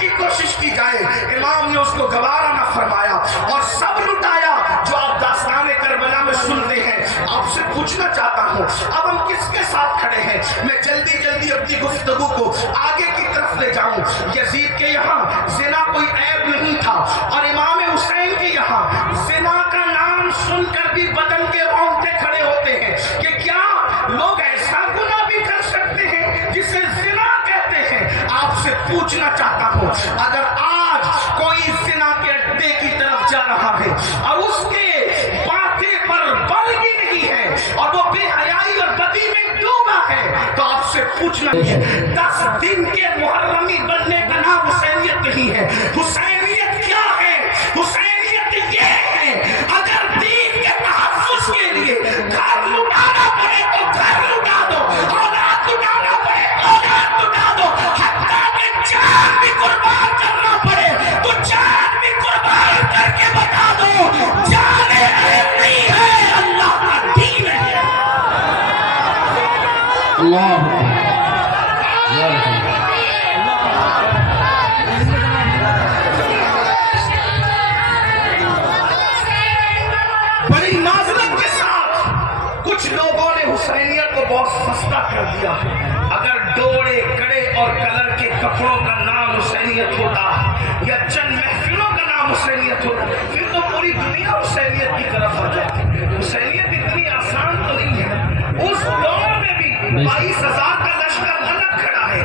کی کوشش کی جائے، امام نے اس کو گوارا نہ فرمایا اور سب لٹایا جو آپ داستان کربلا میں سنتے ہیں۔ آپ سے پوچھنا چاہتا ہوں اب ہم کس کے ساتھ کھڑے ہیں؟ میں جلدی جلدی اپنی گفتگو کو آگے کی طرف لے جاؤں۔ یزید کے یہاں زنا کوئی عیب نہیں تھا، اور امام حسین کے یہاں زنا کا نام سن کر بھی بدن کے رونگٹے کھڑے ہوتے ہیں کہ کیا لوگ ایسا گناہ بھی کر سکتے ہیں جسے زنا کہتے ہیں؟ آپ سے پوچھنا چاہتا ہوں اگر آج کوئی زنا کے اڈے کی طرف جا رہا ہے اور اس کے ماتھے پر بل بھی نہیں ہے اور وہ بے حیائی اور بدی میں ڈوبا ہے تو آپ سے پوچھنا ہے 10 دن کے محرمی بننے کا نام حسینیت نہیں ہے۔ حسینیت کیا ہے؟ حسینیت یہ ہے اگر دین کے تحفظ کے لیے گھر لٹانا پڑے تو گھر لٹا دو، اولاد لٹانا پڑے تو اولاد لٹا دو، حتیٰ کہ جان بھی قربان کرنا پڑے تو جان بھی قربان کر کے بتا دو جان نہیں ہے، اللہ کا دین ہے۔ اللہ بڑی معذرت کے ساتھ کچھ لوگوں نے حسینیت کو بہت سستا کر دیا۔ اگر ڈوڑے کڑے اور کلر کے کپڑوں کا نام حسینیت ہوتا یا چند محفلوں کا نام حسینیت ہوتا پھر تو پوری دنیا حسینیت کی طرف آ جاتی۔ حسینیت اتنی آسان تو نہیں ہے۔ اس دور میں بھی 22,000 کا لشکر الگ کھڑا ہے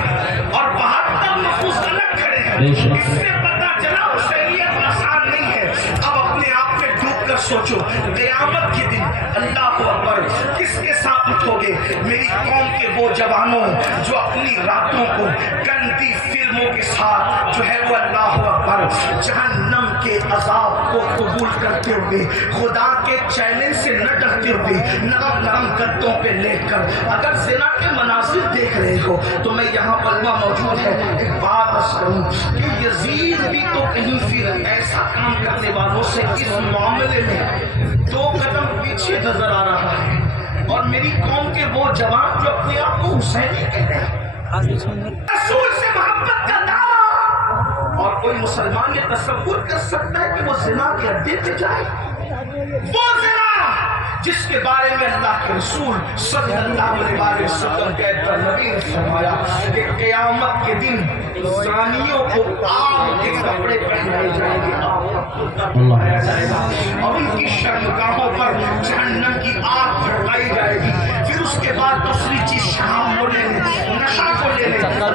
اور 72 نفوس الگ کھڑے ہیں۔ اس سے پتہ چلا حسینیت آسان نہیں ہے۔ اب اپنے آپ میں ڈوب کر سوچو قیامت کے دن اللہ اکبر کس کے ساتھ اٹھو گے؟ میری قوم کے وہ جوانوں جو اپنی راتوں کو گندی فلموں کے ساتھ جو ہے وہ اللہ اکبر جہنم کے عذاب کو قبول کرتے ہوئے خدا کے چیلنج سے نہ ڈرتے ہوئے نرم نرم گدوں پہ لیٹ کر اگر زنا کے مناظر دیکھ رہے ہو تو میں یہاں پلوہ موجود ہے ایک بات عرض کروں کہ یزید بھی تو کہیں پھر ایسا کام کرنے والوں سے اس معاملے میں 2 قدم پیچھے نظر آ رہا ہے، اور میری قوم کے وہ جوان جو اپنے آپ کو حسینی کہتے ہیں، رسول سے محبت کا دعویٰ، اور کوئی مسلمان یہ تصور کر سکتا ہے کہ وہ زنا کے اڈے پہ جائے؟ وہ زنا جس کے بارے میں اللہ کے رسول صلی اللہ علیہ وسلم کہتا نبی نے فرمایا کہ قیامت کے دن زانیوں کو آگ کے کپڑے پہنائے جائیں گے، پہنایا جائے گا اور ان کی شرمگاہوں پر جہنم کی آگ بھڑکائی جائے گی۔ پھر اس کے بعد دوسری چیز شراب کو لے لیں، نشہ کو لے لیں۔ 16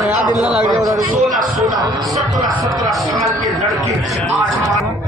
17 سال کے لڑکے آج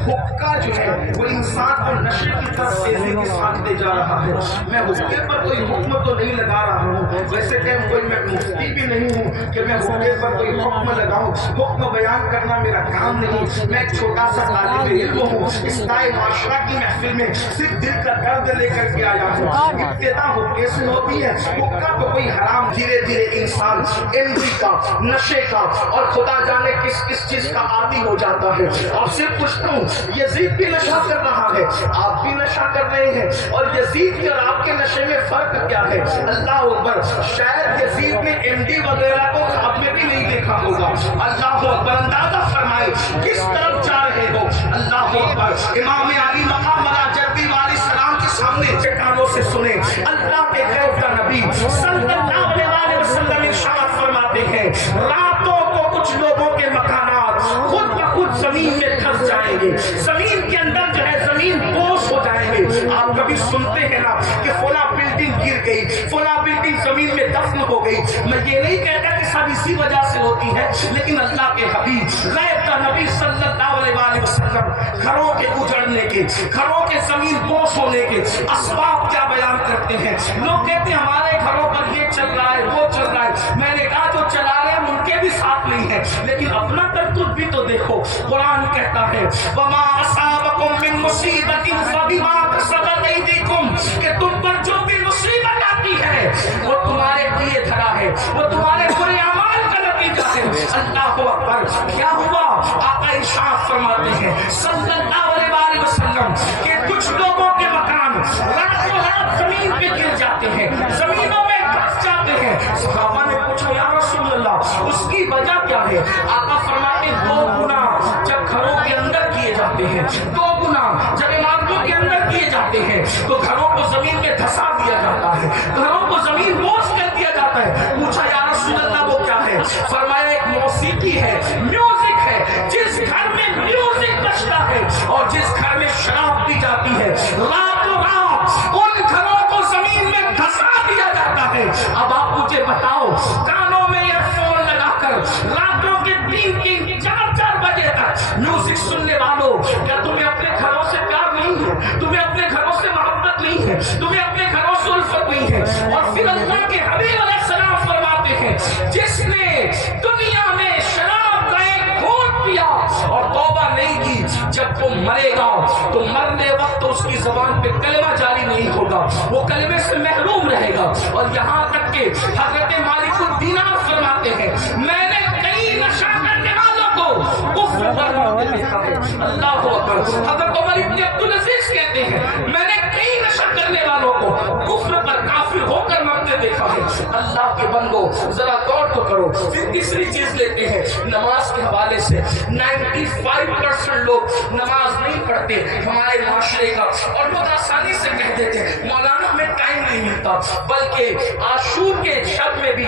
حقہ جو ہے وہ انسان کو نشے کی طرف تیزی کے ساتھ لے جا رہا ہے۔ میں حقے پر کوئی حکم تو نہیں لگا رہا ہوں، ویسے کہ کوئی میں مفتی بھی نہیں ہوں کہ میں حقے پر کوئی حکم لگاؤں، حکم بیان کرنا میرا کام نہیں۔ میں ایک چھوٹا سا طالب علم ہوں، اصلاح معاشرہ کی محفل میں صرف دل کا درد لے کر کے آیا ہوں۔ ابتدا حقے سے ہوتی ہے، حقہ تو کوئی حرام، دھیرے دھیرے انسان انوی کا، نشے کا اور خدا جانے کس کس چیز کا عادی ہو جاتا ہے۔ اور صرف پوچھتا ہوں یزید بھی نشہ کر رہا ہے، آپ بھی نشہ کر رہے ہیں، اور یزید کے اور آپ کے نشے میں فرق کیا ہے؟ اللہ اکبر، شاید یزید نے ایم ڈی وغیرہ کو خواب میں بھی نہیں دیکھا ہوگا۔ اللہ اکبر، اندازہ فرمائے کس طرف جا رہے ہو۔ اللہ اکبر، امام علی مقام والا جدی والی سلام کے سامنے کانوں سے سنے اللہ کے غیب کا نبی صلی اللہ علیہ وسلم ارشاد فرماتے ہیں راتوں کو کچھ لوگوں کے مکانات خود بخود زمین میں دھس جائیں گے، زمین کے اندر جو ہے زمین بوس ہو جائیں گے۔ آپ کبھی سنتے ہیں نا کہ فلاں بلڈنگ گر گئی، فلاں بلڈنگ زمین میں دفن ہو گئی۔ میں یہ نہیں کہتا کہ سب اسی وجہ سے ہوتی ہے، لیکن اللہ کے حبیب غیب کا نبی صلی اللہ علیہ وسلم گھروں کے اجڑنے کے، گھروں کے زمین بوس ہونے کے اسباب کیا بیان کرتے ہیں۔ لوگ کہتے ہیں ہمارے گھروں پر یہ چل رہا ہے وہ چل رہا ہے، میں نے کہا جو چلا رہے ہیں ان کے بھی ساتھ نہیں ہے، لیکن اپنا ترتب بھی تو دیکھو۔ قرآن کہتا ہے وما اصابکم من مصیبت فبما کسبت ایدیکم، کہ تم پر جو بھی مصیبت آتی ہے وہ تمہارے لیے دھرا ہے، وہ تمہارے برے اعمال کا نتیجہ ہے۔ اللہ اکبر، کیا ہوا؟ آقا ارشاد فرماتے ہیں صلی اللہ علیہ وسلم کہ کچھ لوگوں کے مکان راتوں رات زمین پہ گر جاتے ہیں، زمینوں میں دھس جاتے ہیں۔ صحابہ نے پوچھا یا رسول اللہ اس کی وجہ کیا ہے؟ آقا فرماتے کے 2 گنا جب گھروں کے اندر کیے جاتے ہیں، 2 گنا جب عمارتوں کے اندر کیے جاتے ہیں تو گھروں کو زمین میں دھسا دیا جاتا ہے، گھروں کو زمین بوجھ کر دیا جاتا ہے۔ پوچھا یا رسول اللہ وہ کیا ہے؟ فرمایا ایک موسیقی ہے، میوزک ہے۔ جس گھر میں میوزک بجتا ہے اور جس گھر میں شراب پی جاتی ہے، راتوں رات ان گھروں کو زمین میں دھسا دیا جاتا ہے۔ اب آپ مجھے بتاؤ، کانوں میں ایئر فون لگا کر راتوں کے 3-3 4-4 بجے تک میوزک سننے والوں، کیا تمہیں اپنے گھروں سے پیار نہیں ہے؟ تمہیں اپنے گھروں سے محبت نہیں ہے؟ تمہیں اپنے گھروں سے الفت نہیں ہے؟ اور پھر اللہ کے حبیب علیہ السلام فرماتے ہیں، جس نے دنیا میں شراب کا ایک گھونٹ پیا اور توبہ نہیں کی، جب وہ مرے گا تو مرنے وقت اس کی زبان پہ کلمہ جاری نہیں ہوگا، وہ کلمے سے محروم رہے گا۔ اور یہاں تک کہ حضرت مالک الدینار فرماتے ہیں، میں نے کئی نشہ کرنے والوں کو کفر پر مرتے دیکھا ہے۔ اللہ اکبر۔ حضرت عمر ابن عبدالعزیز کہتے ہیں، میں نے کئی نشہ کرنے والوں کو کفر پر کافر ہو کر مرتے دیکھا ہے۔ اللہ کے بندو ذرا غور تو کرو۔ پھر تیسری چیز لیتے ہیں نماز کے حوالے سے۔ 95% لوگ نماز نہیں پڑھتے ہمارے معاشرے کا، اور بہت آسانی سے کہہ دیتے ہیں مولانا ہمیں ٹائم نہیں ملتا، بلکہ عاشور کے شب میں بھی،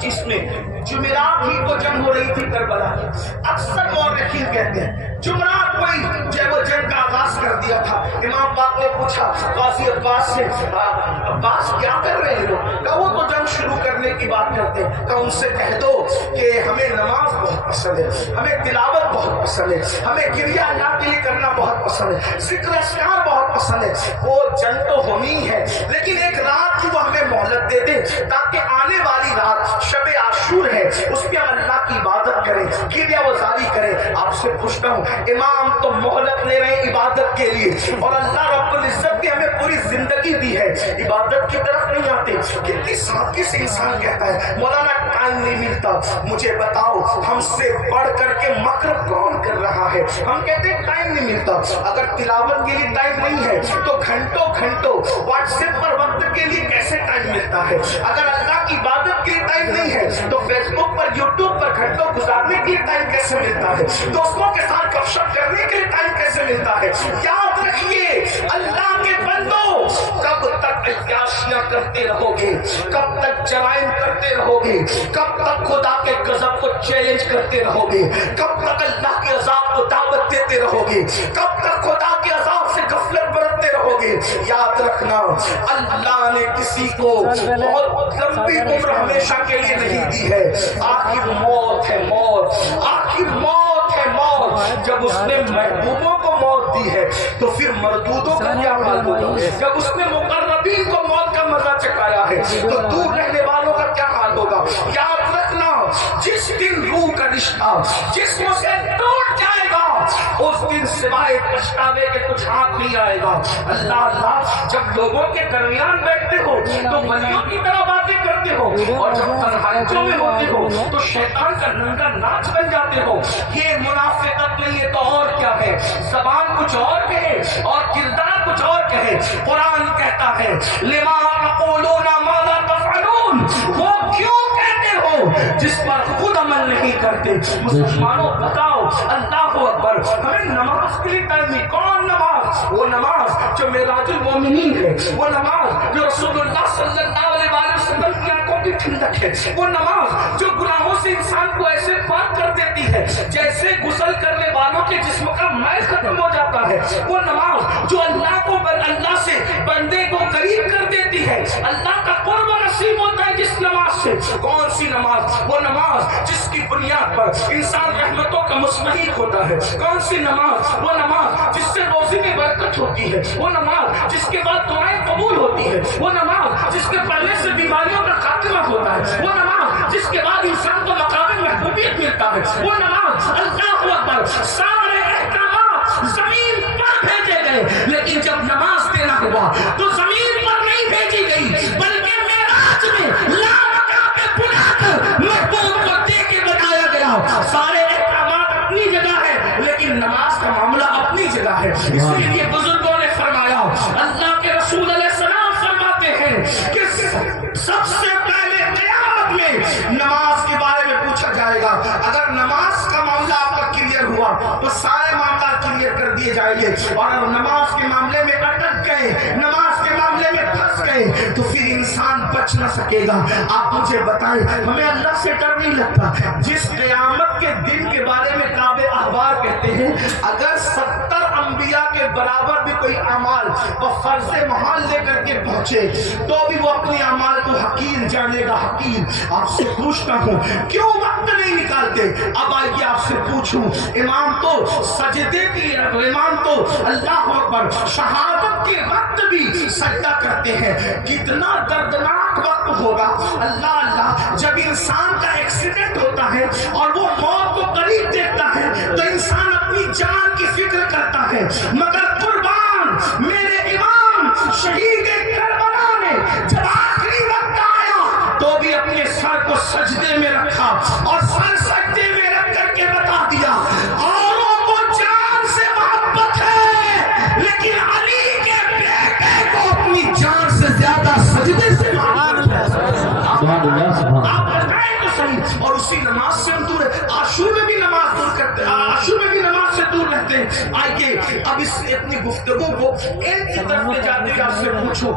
جس میں جمعرات ہی کو جنگ ہو رہی تھی کربلا، اکثر مورخین کہتے ہیں جمعرات کو ہی جب وہ جنگ کا آغاز کر دیا تھا۔ امام پاک نے پوچھا قاضی عباس سے، عباس کیا کر رہے ہیں لوگ؟ کہا وہ تو جنگ شروع کرنے کی بات کرتے ہیں۔ کہا ان سے کہہ دو کہ ہمیں نماز بہت پسند ہے، ہمیں تلاوت بہت پسند ہے، ہمیں کریا اللہ کے لیے کرنا بہت پسند ہے، ذکر اذکار بہت پسند ہے۔ وہ جنگ تو ہونی ہے، لیکن ایک رات کی وہ ہمیں مہلت دے دیں تاکہ آنے والی رات شب عاشور ہے، اس پہ ہم اللہ کی عبادت کریں، کریا وزاری کریں۔ آپ سے پوچھتا ہوں، امام تو مہلت لے رہے ہیں عبادت کے لیے، اور اللہ رب العزت نے ہمیں پوری زندگی دی ہے، عبادت کی طرف نہیں آتے۔ کتنی سادگی سے انسان کہتا ہے مولانا ٹائم نہیں ملتا۔ مجھے بتاؤ ہم سے بڑھ کر کے مکر کون کر رہا ہے؟ ہم کہتے ہیں ٹائم نہیں ملتا۔ اگر تلاوت کے لیے ٹائم نہیں ہے تو گھنٹوں گھنٹوں واٹس ایپ پر وقت کے لیے کیسے ٹائم ملتا ہے؟ اگر اللہ کی عبادت کے لیے ٹائم نہیں ہے تو فیس بک پر یوٹیوب پر گھنٹوں گزارنے کے لیے ٹائم کیسے ملتا ہے؟ دوستوں کے ساتھ گپ شپ کرنے کے لیے ٹائم کیسے ملتا ہے؟ یاد رکھیے اللہ کے بندو، کب تک عیاشیاں کرتے رہو گے؟ کب تک جرائم کرتے رہو گے؟ کب تک خدا کے غضب کو چیلنج کرتے رہو گے؟ کب تک اللہ کے عذاب کو دعوت دیتے رہو گے؟ کب تک خدا کے عذاب سے غفلت برتتے رہو گے؟ یاد رکھنا اللہ نے کسی کو بہت لمبی عمر ہمیشہ کے لیے نہیں دی ہے۔ آخر موت ہے، موت آخر موت ہے، موت۔ جب اس نے محبوبوں کو موت دی ہے تو پھر مردودوں کا کیا حال ہوگا؟ جب اس نے مقربین کو موت کا مزہ چکھایا ہے تو دور رہنے والوں کا کیا حال ہوگا؟ یاد رکھنا جس دن روح کا رشتہ جسم سے ٹوٹ جائے گا اس دن سوائے پچھتاوے کے کچھ ہاتھ نہیں آئے گا۔ اللہ اللہ، جب لوگوں کے درمیان بیٹھتے ہو تو ولیوں کی طرح باتیں کرتے ہو، اور جب تنہائیوں میں ہوتے ہو تو شیطان کا ننگا ناچ بن جاتے ہو۔ یہ منافقت نہیں ہے تو اور کیا ہے؟ زبان کچھ اور کہے اور کردار کچھ اور کہے۔ قرآن کہتا ہے لما تقولون ما لا تفعلون، وہ کیوں کہتے ہو جس پر خود عمل نہیں کرتے۔ مسلمانوں بتاؤ، اللہ اکبر، ہمیں نماز کے لیے ٹائم نہیں۔ کون نماز؟ وہ نماز جو معراج المومنین ہے، وہ نماز جو رسول اللہ صلی اللہ علیہ وسلم کی آنکھوں کی ٹھنڈک ہے، وہ نماز جو گناہوں سے انسان کو ایسے پاک کر دیتی ہے جیسے غسل کرنے والوں کے جسم کا میل ختم ہو جاتا ہے، وہ نماز جو اللہ سے بندے کو قریب کر دیتی ہے، اللہ کا قرب نصیب ہوتا ہے جس نماز سے۔ کون سی نماز؟ وہ نماز جس کی بنیاد پر انسان رحمتوں کا مستحق ہوتا ہے۔ کون سی نماز؟ وہ نماز جس سے روزی میں برکت ہوتی ہے، وہ نماز جس کے بعد دعائیں قبول ہوتی ہے، وہ نماز جس کے پڑھنے سے بیماریوں کا خاتمہ ہوتا ہے، وہ نماز جس کے بعد انسان کو مقام محبوبیت ملتا ہے، وہ نماز۔ اللہ اکبر، سارے احکامات زمین پر بھیجے گئے، لیکن جب نماز دینا ہوا تو زمین پر نہیں بھیجی گئی بلکہ معراج میں لا مقام پہ بلا کر محبوب کو دے کے بتایا گیا۔ سارے احکامات اپنی جگہ ہے لیکن نماز کا معاملہ اپنی جگہ ہے۔ اس لیے بزرگوں نے فرمایا، اللہ کے رسول علیہ السلام فرماتے ہیں کہ سب سے پہلے قیامت میں نماز کے بارے میں پوچھا جائے گا۔ اگر نماز کا معاملہ تو سارے معاملات کلیئر کر دیے جائیں گے. اور اگر نماز کے معاملے میں اٹک گئے, نماز کے معاملے میں پھنس گئے, تو پھر انسان بچ نہ سکے گا. آپ مجھے بتائیں, ہمیں اللہ سے ڈر نہیں لگتا؟ جس قیامت کے دن کے بارے میں کعب احبار کہتے ہیں, اگر 70 انبیاء کے برابر بھی کوئی اعمال اور فرض محال لے کر کے پہنچے تو بھی وہ اپنے اعمال کو حقیر جانے گا. حقیر. آپ سے پوچھتا ہوں, کیوں وقت نہیں نکالتے؟ اب آئیے آپ سے پوچھوں, امام تو سجدے کی, امام تو اللہ اکبر شہادت کے وقت بھی سجدہ کرتے ہیں. کتنا دردناک وقت ہوگا. اللہ اللہ, جب انسان کا ایکسیڈنٹ ہوتا ہے اور وہ موت کو قریب دیکھتا ہے تو انسان اپنی جان کی فکر کرتا ہے, مگر قربان میرے امام شہید کربلا نے جب آخری وقت آیا تو بھی اپنے سر کو سجدے میں رکھا اور سر سجدے میں رکھ کر کے بتا دیا, اوروں کو جان سے محبت ہے لیکن علی کے بیٹے کو اپنی جان سے زیادہ سجدے سے محبت ہے. آپ بتائیں تو صحیح. اور اسی نماز سے ہم دور ہے. عاشور میں بھی نماز دور کرتے, عاشور میں بھی نماز سے دور رہتے ہیں. آئیے اب اس اپنی گفتگو کو ایک کی طرف لے جاتے ہیں. آپ سے پوچھو